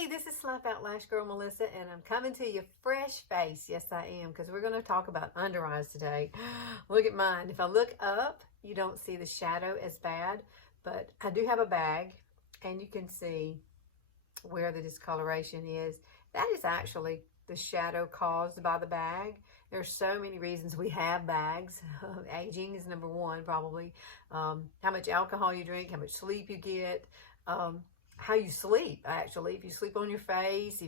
Hey, this is Slap Out Lash Girl Melissa, and I'm coming to you fresh face. Yes, I am, because we're going to talk about under eyes today. Look at mine. If I look up, you don't see the shadow as bad, but I do have a bag, and you can see where the discoloration is. That is actually the shadow caused by the bag. There's so many reasons we have bags. Aging is number one, probably. How much alcohol you drink, how much sleep you get. How you sleep, actually. If you sleep on your face,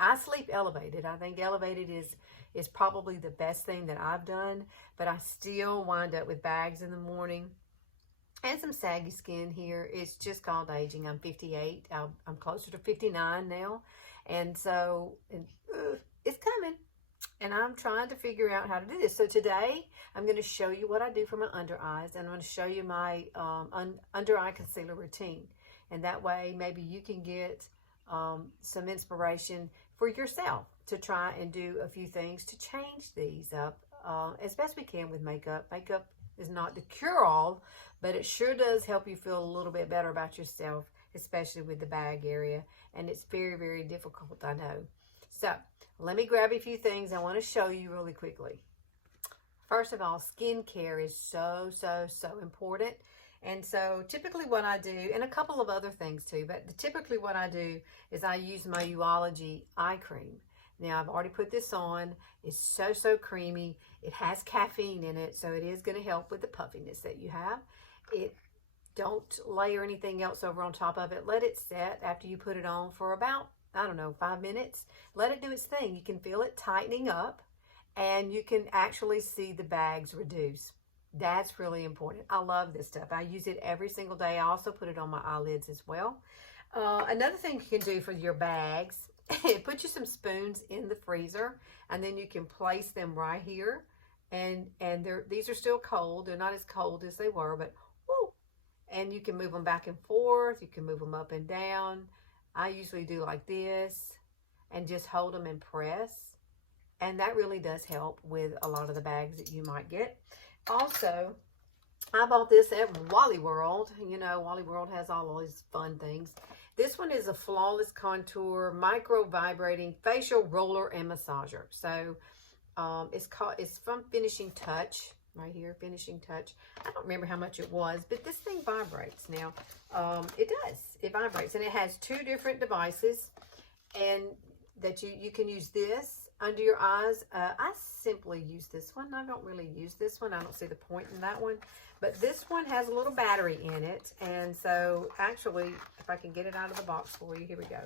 I sleep elevated. I think elevated is probably the best thing that I've done, but I still wind up with bags in the morning and some saggy skin here. It's just called aging. I'm 58. I'm closer to 59 now, and so it's coming. And I'm trying to figure out how to do this. So today, I'm going to show you what I do for my under eyes, and I'm going to show you my under eye concealer routine. And that way, maybe you can get some inspiration for yourself to try and do a few things to change these up as best we can with makeup. Makeup is not the cure-all, but it sure does help you feel a little bit better about yourself, especially with the bag area. And it's very, very difficult, I know. So let me grab a few things I want to show you really quickly. First of all, skincare is so, so, so important. And so typically what I do, and a couple of other things too, but typically what I do is I use my Younique eye cream. Now I've already put this on. It's so, so creamy. It has caffeine in it, so it is going to help with the puffiness that you have. Don't layer anything else over on top of it. Let it set after you put it on for about, I don't know, 5 minutes. Let it do its thing. You can feel it tightening up, and you can actually see the bags reduce. That's really important. I love this stuff. I use it every single day. I also put it on my eyelids as well. Another thing you can do for your bags, put you some spoons in the freezer, and then you can place them right here. And these are still cold. They're not as cold as they were, but woo! And you can move them back and forth. You can move them up and down. I usually do like this and just hold them and press. And that really does help with a lot of the bags that you might get. Also, I bought this at Wally World. You know, Wally World has all these fun things. This one is a Flawless Contour Micro Vibrating Facial Roller and Massager. So, it's from Finishing Touch. Right here, Finishing Touch. I don't remember how much it was, but this thing vibrates. Now, it does. It vibrates, and it has 2 different devices, and that you can use this under your eyes. I simply use this one. I don't really use this one. I don't see the point in that one. But this one has a little battery in it. And so actually, if I can get it out of the box for you, here we go.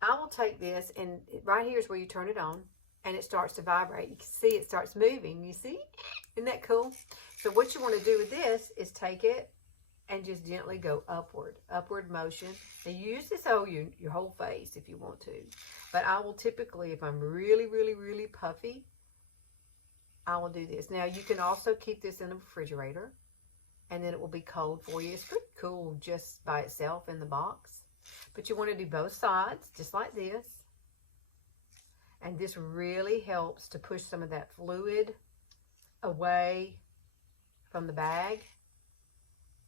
I will take this, and right here is where you turn it on, and it starts to vibrate. You can see it starts moving. You see? Isn't that cool? So what you want to do with this is take it and just gently go upward motion. Now you use this over your whole face if you want to. But I will typically, if I'm really, really, really puffy, I will do this. Now you can also keep this in the refrigerator, and then it will be cold for you. It's pretty cool just by itself in the box. But you want to do both sides, just like this. And this really helps to push some of that fluid away from the bag.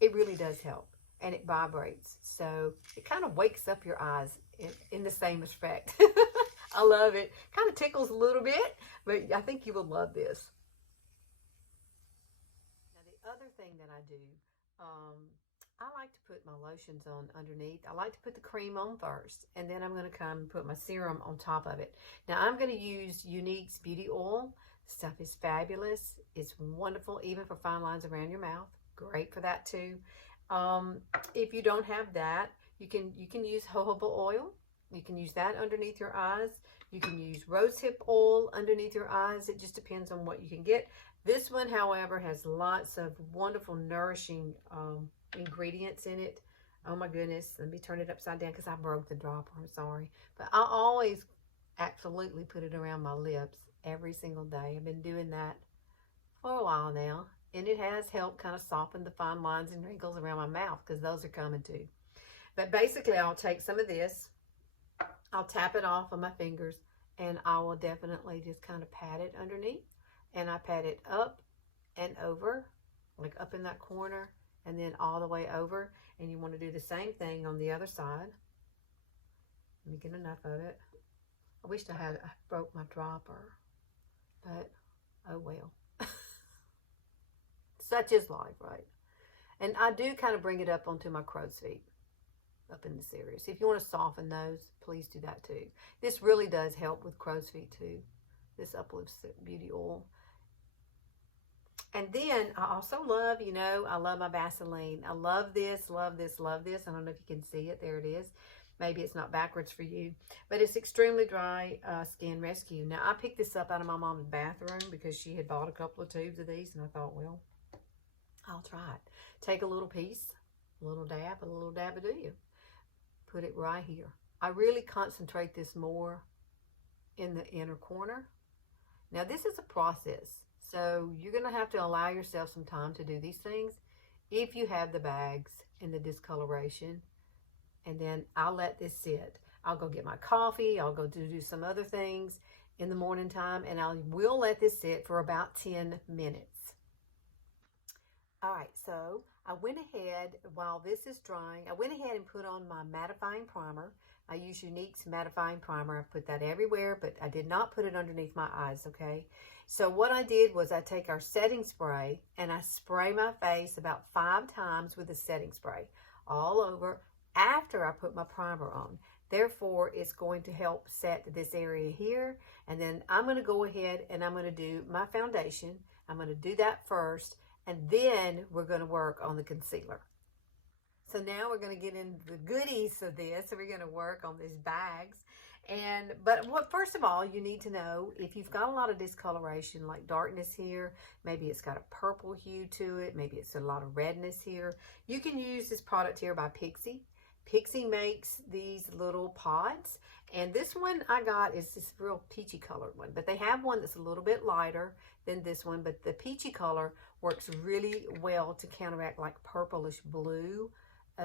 It really does help, and it vibrates. So it kind of wakes up your eyes in the same respect. I love it. Kind of tickles a little bit, but I think you will love this. Now the other thing that I do, I like to put my lotions on underneath. I like to put the cream on first, and then I'm going to come and put my serum on top of it. Now I'm going to use Younique's Beauty Oil. The stuff is fabulous. It's wonderful, even for fine lines around your mouth. Great for that too. If you don't have that, you can use jojoba oil. You can use that underneath your eyes. You can use rosehip oil underneath your eyes. It just depends on what you can get. This one, however, has lots of wonderful, nourishing ingredients in it. Oh my goodness. Let me turn it upside down because I broke the dropper. I'm sorry. But I always absolutely put it around my lips every single day. I've been doing that for a while now. And it has helped kind of soften the fine lines and wrinkles around my mouth, because those are coming too. But basically, I'll take some of this. I'll tap it off on my fingers, and I will definitely just kind of pat it underneath. And I pat it up and over, like up in that corner, and then all the way over. And you want to do the same thing on the other side. Let me get enough of it. I wished I broke my dropper, but oh well. Such is life, right? And I do kind of bring it up onto my crow's feet up in this area. So if you want to soften those, please do that too. This really does help with crow's feet too. This uplifts beauty oil. And then I also love, you know, I love my Vaseline. I love this, love this, love this. I don't know if you can see it. There it is. Maybe it's not backwards for you, but it's Extremely Dry Skin Rescue. Now, I picked this up out of my mom's bathroom because she had bought a couple of tubes of these, and I thought, well, I'll try it. Take a little piece, a little dab of do you. Put it right here. I really concentrate this more in the inner corner. Now, this is a process, so you're going to have to allow yourself some time to do these things if you have the bags and the discoloration. And then I'll let this sit. I'll go get my coffee. I'll go do some other things in the morning time, and I will let this sit for about 10 minutes. All right, so I went ahead, while this is drying, I went ahead and put on my mattifying primer. I use Younique's mattifying primer. I put that everywhere, but I did not put it underneath my eyes, okay? So what I did was I take our setting spray, and I spray my face about 5 times with the setting spray all over after I put my primer on. Therefore, it's going to help set this area here. And then I'm going to go ahead and I'm going to do my foundation. I'm going to do that first. And then we're going to work on the concealer. So now we're going to get into the goodies of this. So we're going to work on these bags. But first of all, you need to know if you've got a lot of discoloration, like darkness here, maybe it's got a purple hue to it, maybe it's a lot of redness here. You can use this product here by Pixie. Pixie makes these little pods, and this one I got is this real peachy colored one, but they have one that's a little bit lighter than this one, but the peachy color works really well to counteract like purplish blue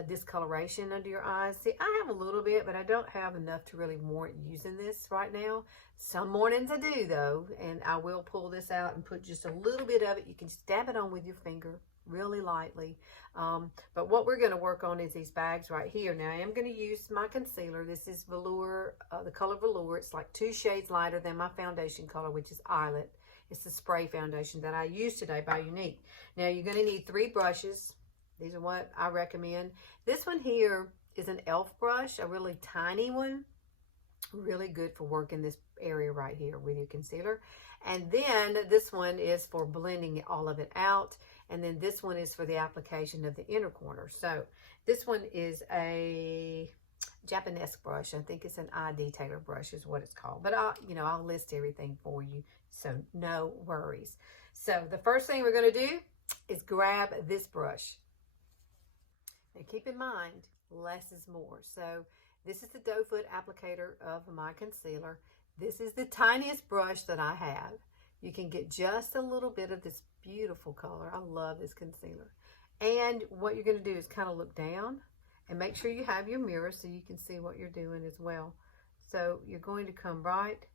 discoloration under your eyes. See, I have a little bit, but I don't have enough to really warrant using this right now. Some mornings I do though, and I will pull this out and put just a little bit of it. You can dab it on with your finger really lightly. But what we're going to work on is these bags right here. Now I am going to use my concealer. This is Velour, the color Velour. It's like 2 shades lighter than my foundation color, which is Eyelet. It's the spray foundation that I used today by Younique. Now you're going to need 3 brushes. These are what I recommend. This one here is an e.l.f. brush, a really tiny one. Really good for working this area right here with your concealer. And then this one is for blending all of it out. And then this one is for the application of the inner corner. So this one is a Japanese brush. I think it's an eye detailer brush is what it's called. But I'll list everything for you, so no worries. So the first thing we're going to do is grab this brush. Now keep in mind, less is more. So this is the doe foot applicator of my concealer. This is the tiniest brush that I have. You can get just a little bit of this beautiful color. I love this concealer. And what you're going to do is kind of look down and make sure you have your mirror so you can see what you're doing as well. So you're going to come right,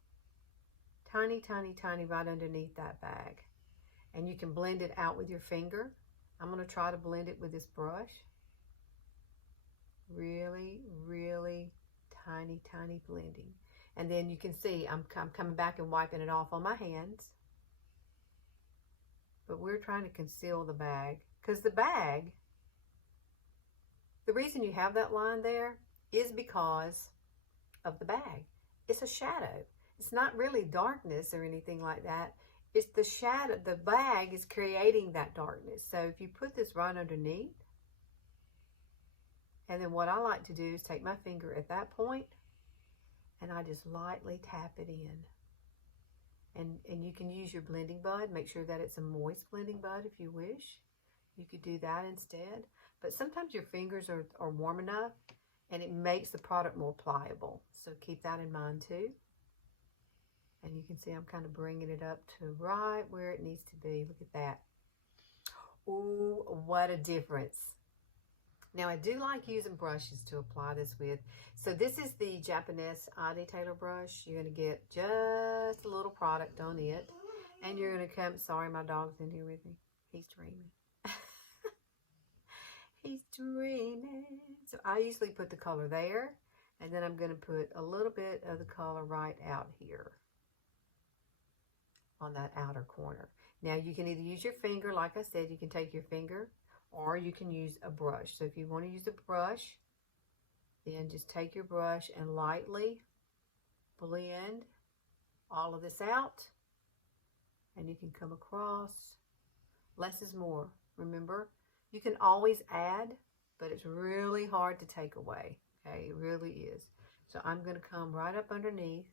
tiny, tiny, tiny, right underneath that bag. And you can blend it out with your finger. I'm going to try to blend it with this brush. Really, really tiny, tiny blending. And then you can see I'm coming back and wiping it off on my hands. But we're trying to conceal the bag. Because the bag, the reason you have that line there is because of the bag. It's a shadow. It's not really darkness or anything like that. It's the shadow. The bag is creating that darkness. So if you put this right underneath, and then what I like to do is take my finger at that point and I just lightly tap it in. And you can use your blending bud. Make sure that it's a moist blending bud if you wish. You could do that instead. But sometimes your fingers are warm enough and it makes the product more pliable. So keep that in mind too. And you can see I'm kind of bringing it up to right where it needs to be. Look at that. Ooh, what a difference. Now I do like using brushes to apply this with. So this is the Japanese eye detailer brush. You're going to get just a little product on it. And you're going to come, sorry my dog's in here with me. He's dreaming. He's dreaming. So I usually put the color there. And then I'm going to put a little bit of the color right out here on that outer corner. Now you can either use your finger, like I said, you can take your finger, or you can use a brush. So if you want to use a brush, then just take your brush and lightly blend all of this out. And you can come across. Less is more. Remember, you can always add, but it's really hard to take away. Okay, it really is. So I'm going to come right up underneath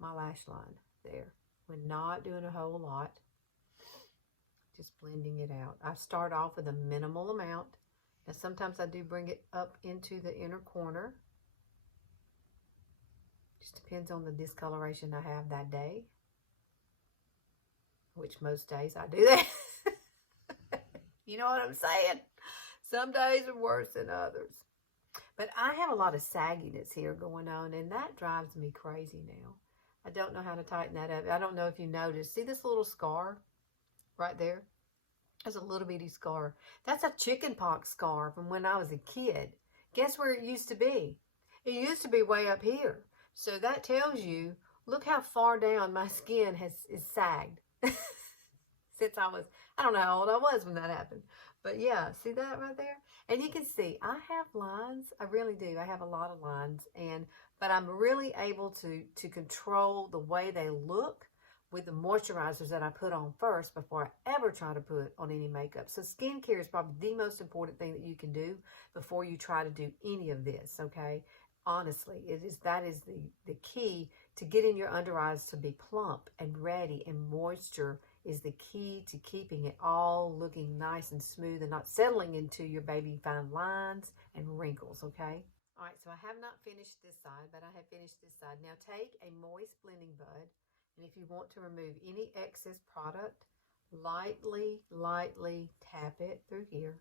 my lash line there. We're not doing a whole lot, just blending it out. I start off with a minimal amount. Now sometimes I do bring it up into the inner corner. Just depends on the discoloration I have that day, which most days I do that. You know what I'm saying? Some days are worse than others. But I have a lot of sagginess here going on, and that drives me crazy now. I don't know how to tighten that up. I don't know if you noticed. See this little scar right there? There's a little bitty scar. That's a chickenpox scar from when I was a kid. Guess where it used to be? It used to be way up here. So that tells you, look how far down my skin is sagged. Since I don't know how old I was when that happened. But yeah, see that right there? And you can see, I have lines. I really do. I have a lot of lines. But I'm really able to control the way they look with the moisturizers that I put on first before I ever try to put on any makeup. So skincare is probably the most important thing that you can do before you try to do any of this, okay? Honestly, that is the key to getting your under eyes to be plump and ready, and moisture is the key to keeping it all looking nice and smooth and not settling into your baby fine lines and wrinkles, okay? All right, so I have not finished this side, but I have finished this side. Now take a moist blending bud, and if you want to remove any excess product, lightly tap it through here.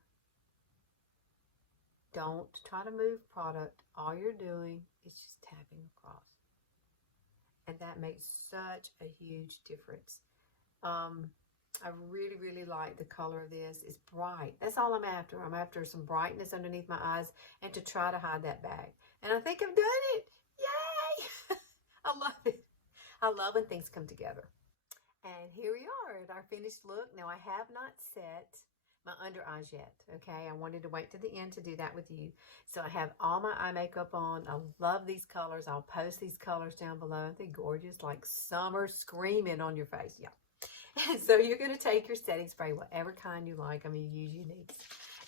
Don't try to move product. All you're doing is just tapping across. And that makes such a huge difference. I really like the color of this. It's bright. That's all I'm after. I'm after some brightness underneath my eyes and to try to hide that bag. And I think I've done it. Yay! I love it. I love when things come together. And here we are at our finished look. Now I have not set my under eyes yet, okay? I wanted to wait to the end to do that with you. So I have all my eye makeup on. I love these colors. I'll post these colors down below. Aren't they gorgeous? Like summer screaming on your face. Yeah. And so you're going to take your setting spray, whatever kind you like. I'm going to use Younique's.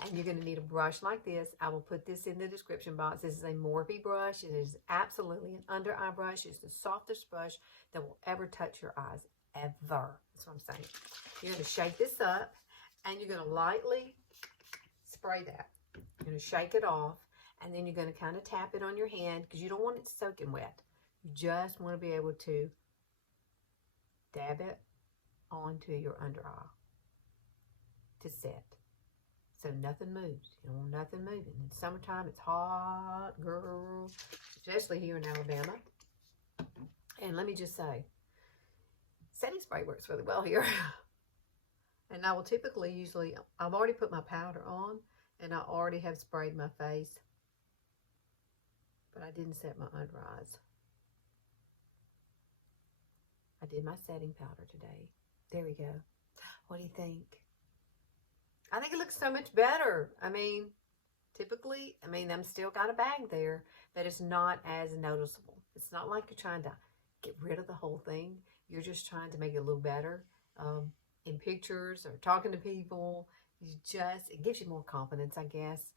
And you're going to need a brush like this. I will put this in the description box. This is a Morphe brush. It is absolutely an under eye brush. It's the softest brush that will ever touch your eyes, ever. That's what I'm saying. You're going to shake this up, and you're going to lightly spray that. You're going to shake it off, and then you're going to kind of tap it on your hand because you don't want it soaking wet. You just want to be able to dab it onto your under eye to set. So nothing moves. You don't want nothing moving. In summertime, it's hot, girl, especially here in Alabama. And let me just say, setting spray works really well here. And I will usually, I've already put my powder on, and I already have sprayed my face, but I didn't set my under eyes. I did my setting powder today. There we go. What do you think? I think it looks so much better. I mean, typically, I'm still got a bag there, but it's not as noticeable. It's not like you're trying to get rid of the whole thing. You're just trying to make it a little better. In pictures or talking to people, it gives you more confidence, I guess.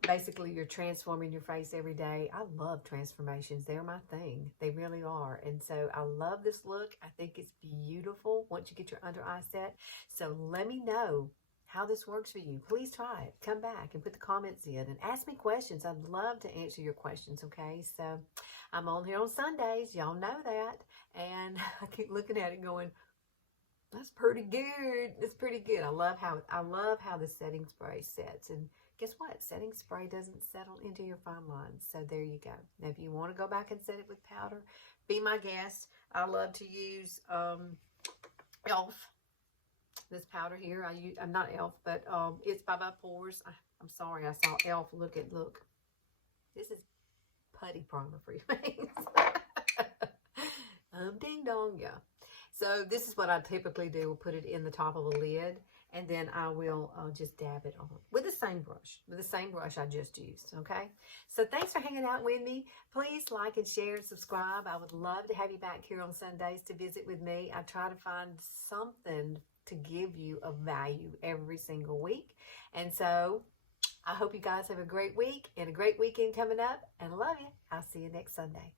Basically, you're transforming your face every day. I love transformations. They're my thing. They really are. And so I love this look. I think it's beautiful once you get your under eye set. So let me know how this works for you. Please try it. Come back and put the comments in and ask me questions. I'd love to answer your questions, okay? So I'm on here on Sundays. Y'all know that. And I keep looking at it going, that's pretty good. It's pretty good. I love how the setting spray sets. And guess what? Setting spray doesn't settle into your fine lines. So there you go. Now, if you want to go back and set it with powder, be my guest. I love to use e.l.f. This powder here. I'm not e.l.f., but it's by Pores. I'm sorry, I saw Elf. Look. This is putty primer for your face. Ding dong, yeah. So this is what I typically do. We'll put it in the top of a lid, and then I will just dab it on with the same brush I just used, okay? So thanks for hanging out with me. Please like and share and subscribe. I would love to have you back here on Sundays to visit with me. I try to find something to give you of value every single week. And so I hope you guys have a great week and a great weekend coming up, and I love you. I'll see you next Sunday.